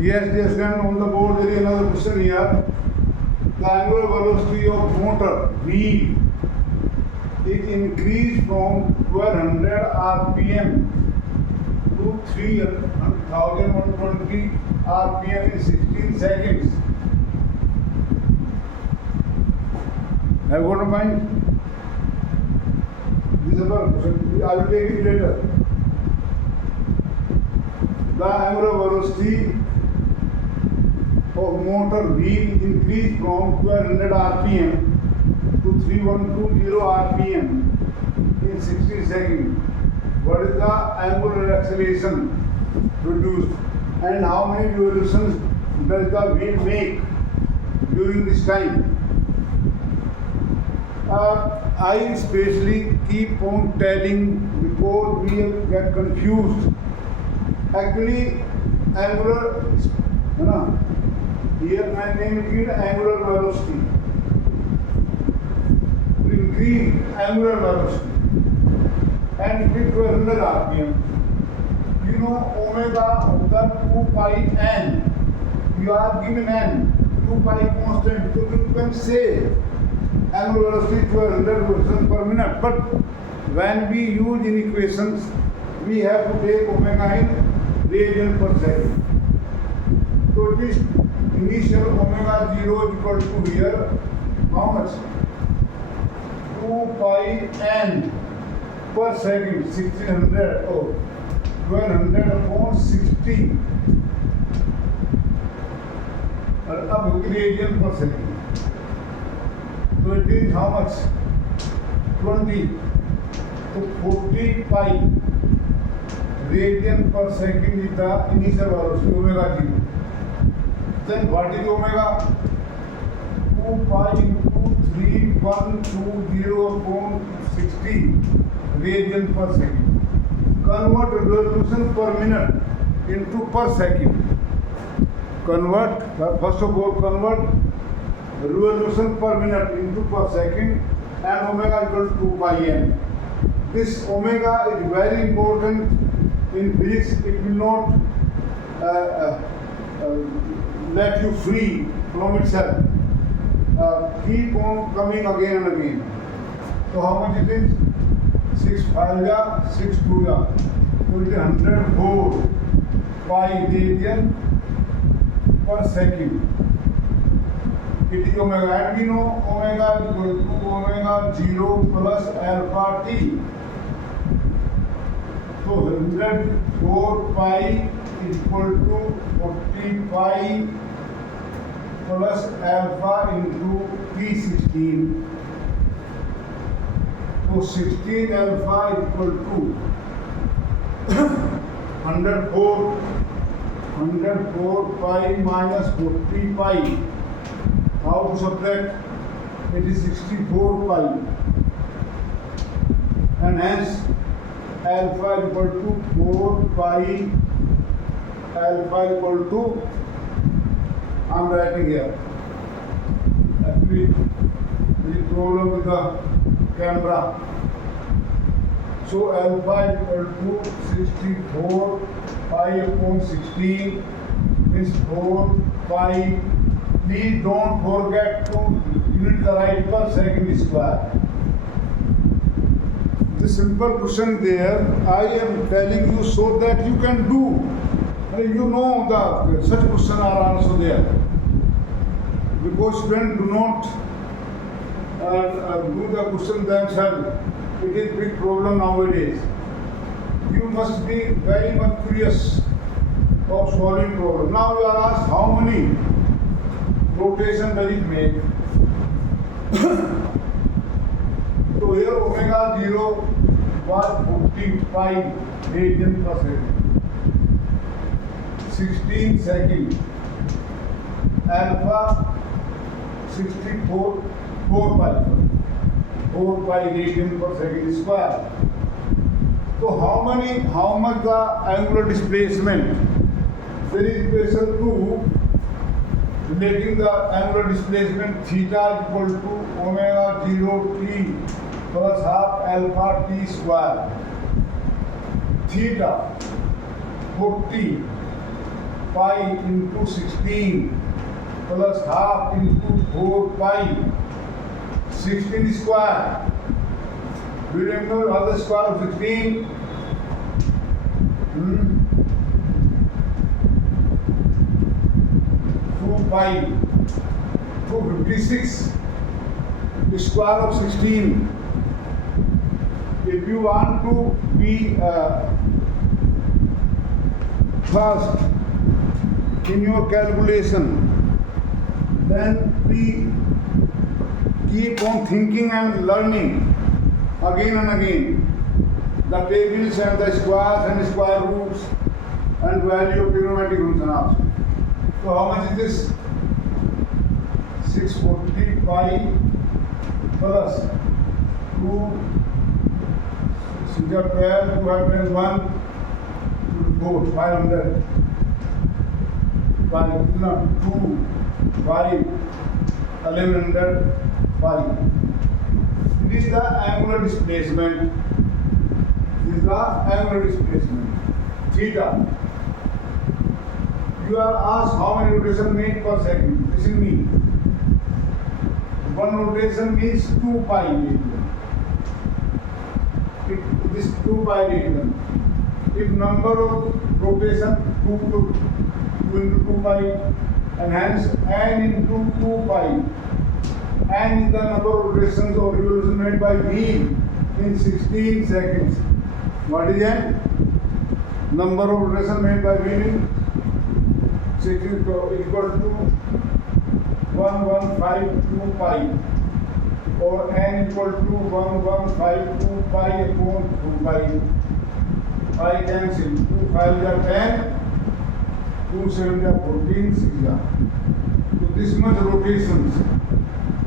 Yes, dear student, on the board there is another question here. The angular velocity of motor wheel is increased from 1200 rpm to 3120 rpm in 16 seconds. Have you got a mind? This is a question. I will take it later. The angular velocity of motor wheel increased from 1200 rpm to 3120 rpm in 60 seconds. What is the angular acceleration produced and how many revolutions does the wheel make during this time? I especially keep on telling because we get confused. Actually, angular, here my name is angular velocity. To increase angular velocity and with 1200 rpm. You know omega of the 2 pi n. You are given n, 2 pi constant, so you can say angular velocity 1200 revolutions per minute. But when we use in equations, we have to take omega in radian per second. So this initial omega 0 is equal to here, how much? 2 pi n per second, 1600 or 1200 upon 60. Ab radian per second. So it is how much? 20. So 40 pi radian per second is the initial velocity omega 0. Then what is omega? 2 pi into 3120 upon 60 radian per second. Convert revolution per minute into per second. Convert, first of all, convert revolution per minute into per second and omega equal to 2 pi n. This omega is very important in physics. It will not let you free from itself. Keep on coming again and again. So how much it is? 6 5 ya, 6 2 ya. So it is 104 pi radian per second. It is omega, and we know omega is equal to omega 0 plus alpha t. So 104 pi is equal to 40 pi plus alpha into t16. So 16 alpha is equal to 104 pi minus 40 pi. How to subtract? It is 64 pi. And hence alpha is equal to 4 pi. Alpha is equal to, I am writing here. Actually, there is problem with the camera. So alpha is equal to 64 pi upon 16 is 4 pi. Please don't forget to unit the right per second square. The simple question there, I am telling you so that you can do. You know the such questions are also there. Because students do not do the question themselves. It is big problem nowadays. You must be very much curious of solving problem. Now you are asked how many rotation does it make? So here omega 0 was 40 pi radian per second. 16 seconds. Alpha 64 4 pi radian per second square. So how much the angular displacement? There is equation 2 relating the angular displacement theta is equal to omega 0 t plus half alpha t square. Theta 40 pi into 16 plus half into 4 pi 16 square. Do you remember what the square of 16? 2 pi 256 square of 16. If you want to be fast in your calculation, then we keep on thinking and learning again and again the tables and the squares and square roots and value of trigonometric function also. So how much is this? 640 pi plus 2 6 are 12, 201, 4, 500, 5, no, 2, 5, 1100, 5. This is the angular displacement. This is the angular displacement. Theta. You are asked how many rotations made per second. Listen to me. One rotation means 2 pi radian. This 2 pi radian. If number of rotation 2 into 2 pi, and hence n into 2 pi, n is the number of rotations or revolution made by wheel in 16 seconds. What is n? Number of rotation made by wheel in 16 equal to 1152 pi, or n equal to 1152 pi upon 2 pi. Pi cancel. 2 5 are 10, 2 7 are 14, 6 are. So this much rotations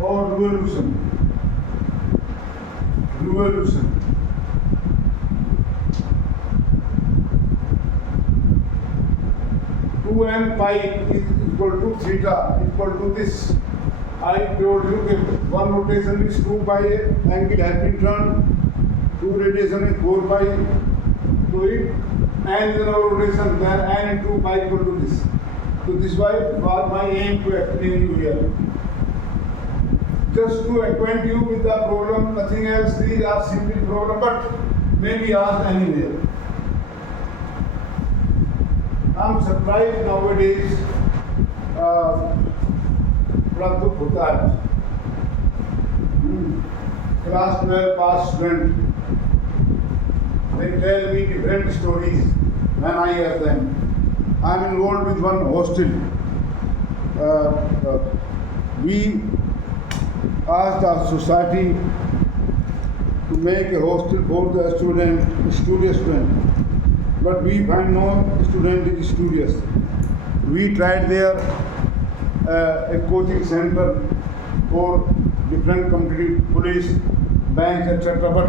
or revolution. Revolution. Two n pi is equal to theta equal to this. I told you that one rotation is 2 pi, angle has been turned, 2 radiation is 4 pi. So it n is the rotation, then n into pi equal to this. So this is why was my aim to explain you here. Just to acquaint you with the problem, nothing else. These are simple problem, but may be asked anywhere. I'm surprised nowadays. बड़ा दुख होता है. Class 12 pass student, they tell me different stories when I hear them. I'm involved with one hostel. We asked our society to make a hostel for the studious student, but we find no student is studious. We tried there a coaching center for different competitive police, banks, etc., but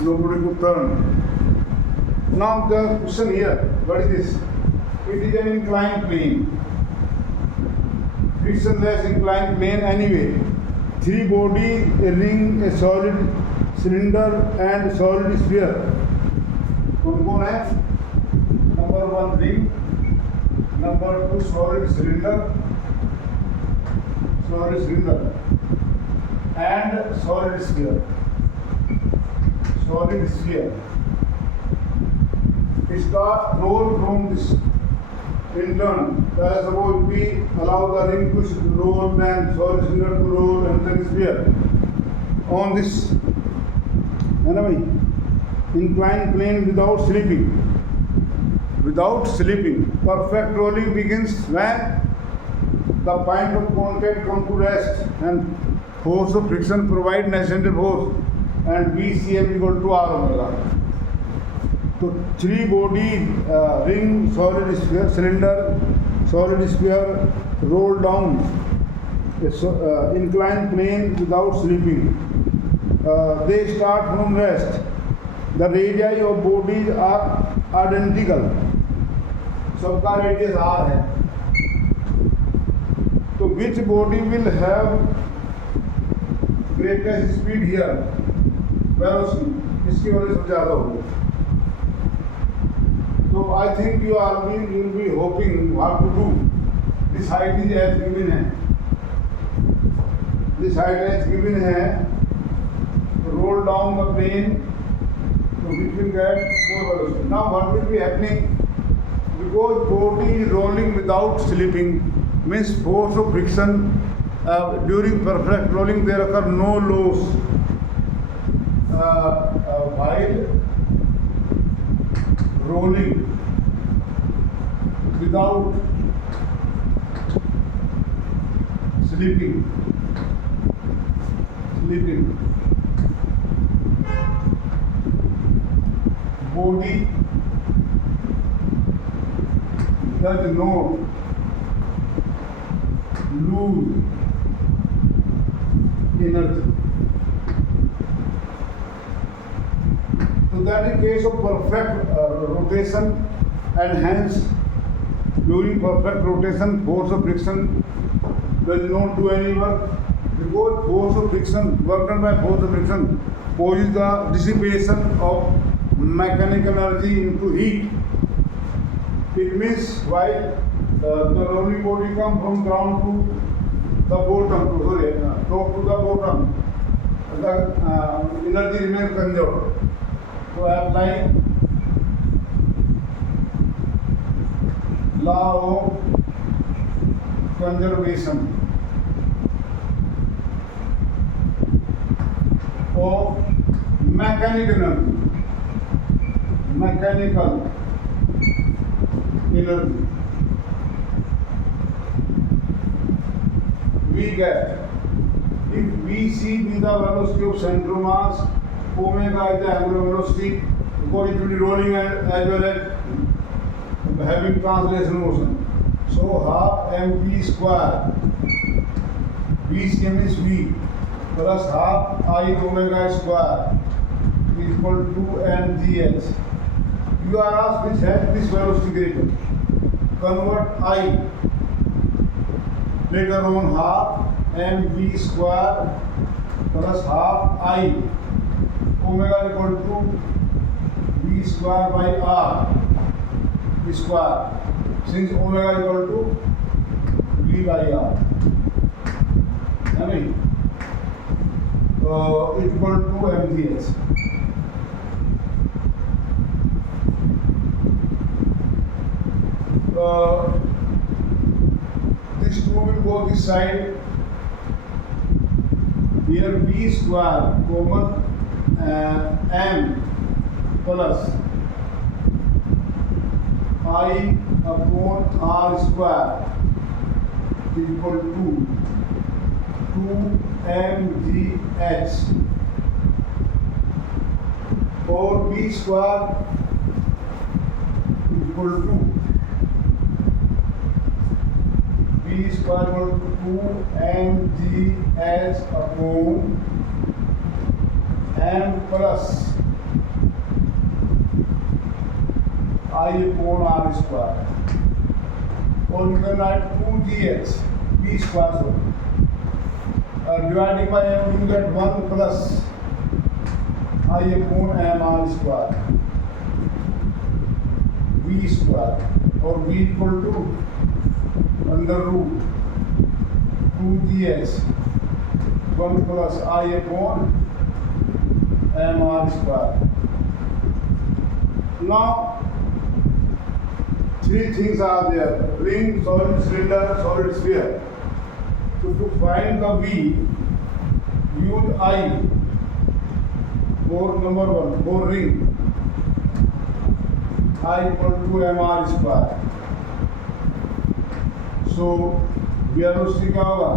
nobody could turn. Now the question here, what is this? It is an inclined plane. Frictionless inclined plane anyway. Three body, a ring, a solid cylinder and a solid sphere. कौन है? Number 1 ring, number 2 solid cylinder, and solid sphere. Solid sphere. Start roll from this. In turn, suppose we allow the ring to roll, then solid cylinder to roll, and then sphere. On this inclined plane without slipping. Perfect rolling begins when the point of contact comes to rest and force of friction provide necessary force, and VCM equal to R omega. So three body ring, solid sphere, cylinder, solid sphere roll down inclined plane without slipping. They start from rest. The radii of bodies are identical. सबका radius R है. So which body will have greatest speed here? Velocity. इसकी वजह से ज़्यादा होगी. So So I think you will be hoping what to do. This height is as given है. This height as given है. Roll down the plane, so which will get more velocity. Now what will be happening? Because body is rolling without slipping, means force of friction during perfect rolling there occur no loss. While rolling without slipping, body does not lose energy. So that is case of perfect rotation, and hence during perfect rotation force of friction does not do any work, because force of friction, work done by force of friction causes the dissipation of mechanical energy into heat. It means while the rolling body comes from ground to the bottom, top to the bottom, the energy remains conserved. So applying law of conservation of mechanical energy, we get, if Vc be the velocity of central mass, omega is the angular velocity, because it will be rolling as well as having translation motion. So half mv square, Vcm is V, plus half I omega square is equal to mgh. You are asked which has this velocity greater. Convert I later on half mv square plus half I omega equal to v square by r square, since omega equal to v by r. I mean, equal to mgh. This 2 will go this side. Here v square common m plus I upon r square is equal to 2mgh, or v square is equal to v square equal to 2mgh upon m plus I upon r square, or you can write 2gh v square. So dividing by m, you get 1 plus I upon m r square v square, or v equal to under root 2gh 1 plus I upon m r square. Now 3 things are there: ring, solid cylinder, solid sphere. So to find the V, use I for number 1, for ring, I equal to mr square. So velocity क्या होगा?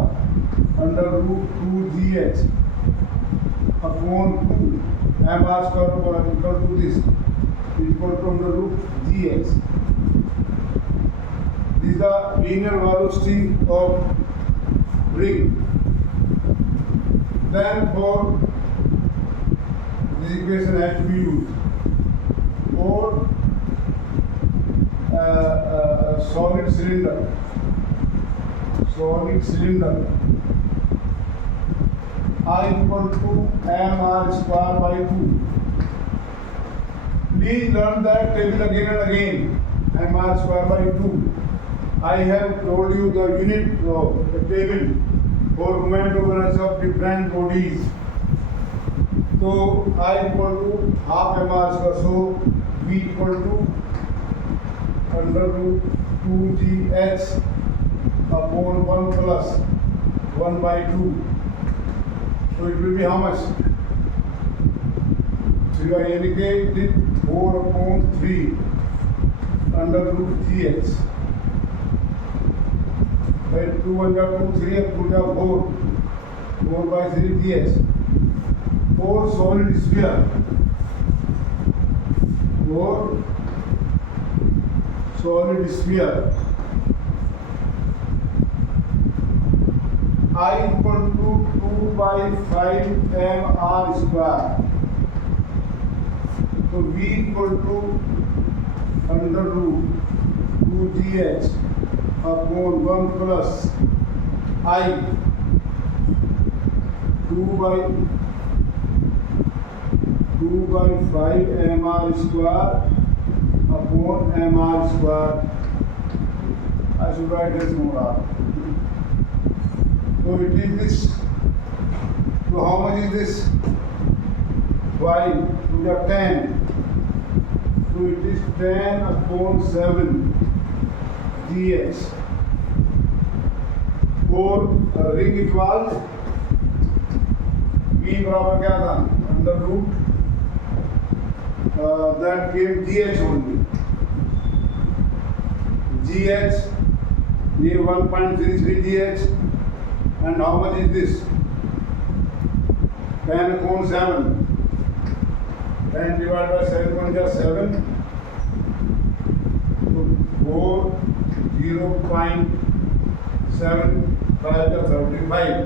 Under root 2gh upon 2 mr square equal to this, equal to under root gh. This is the linear velocity of ring. Then for this equation has to be used for solid cylinder. I equal to mr square by 2. Please learn that table again and again. mr square by 2. I have told you the unit of the table for moment of inertia of different bodies. So I equal to half mr square. So V equal to under root 2gh upon 1 plus 1 by 2. So it will be how much? So you are indicating 4 upon 3 under root gh. Right, 2 1 2 3 2 4 4 by 3 gh. 4 solid sphere. 4 solid sphere. I equal to 2 by 5 mr square. So V equal to under root 2gh upon 1 plus I 2 by 5 mr square upon mr square. I should write this more. So it is this. So how much is this? 5 to the 10. So it is 10 upon 7 gh. For ring it was V बराबर क्या था? Under root that came gh only. gh ये 1.33 gh. And how much is this? 10 upon 7. 10 divided by 7 is 7. So 4 0.75 is 35.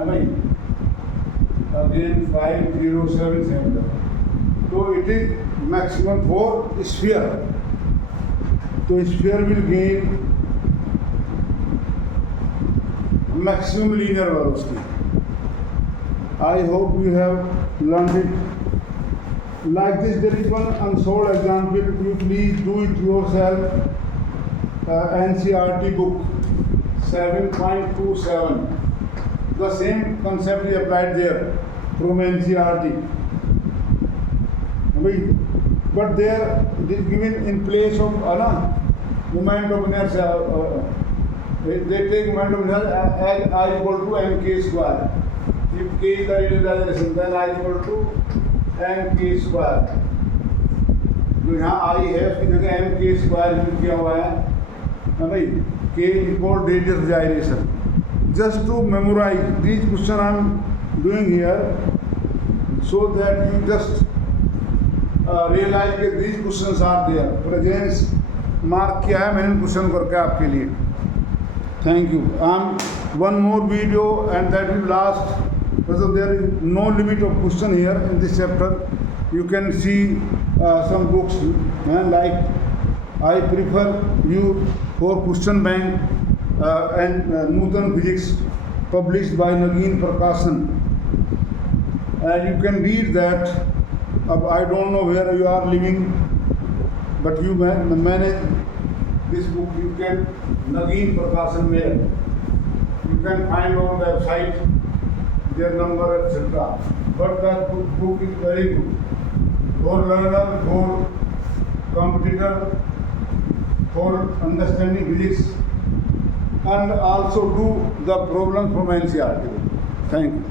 Am I? Again 5077. So it is maximum for sphere. So sphere will gain maximum linear velocity. I hope you have learned it. Like this, there is one unsolved example. You please do it yourself. NCRT book 7.27. The same concept is applied there from NCRT. But there it is given in place of moment of inertia. They take moment of inertia as I equal to mk square. If k is the realization, then I equal to mk square. जो यहाँ I है उसकी जगह mk square use किया हुआ है ना भाई. K equal radius gyration. Just to memorize these questions I am doing here, so that you just realize that these questions are there. Presence mark किया है मैंने क्वेश्चन करके आपके लिए. Thank you. One more video and that will last, because there is no limit of question here in this chapter. You can see some books like I prefer you for question bank and Newton Physics published by Nagin Prakashan. And you can read that. I don't know where you are living, but you manage this book. You can Nagin Prakashan mail. You can find on website their number, etc. But that book is very good for learner, for competitor, for understanding physics, and also do the problems from NCRT. Thank you.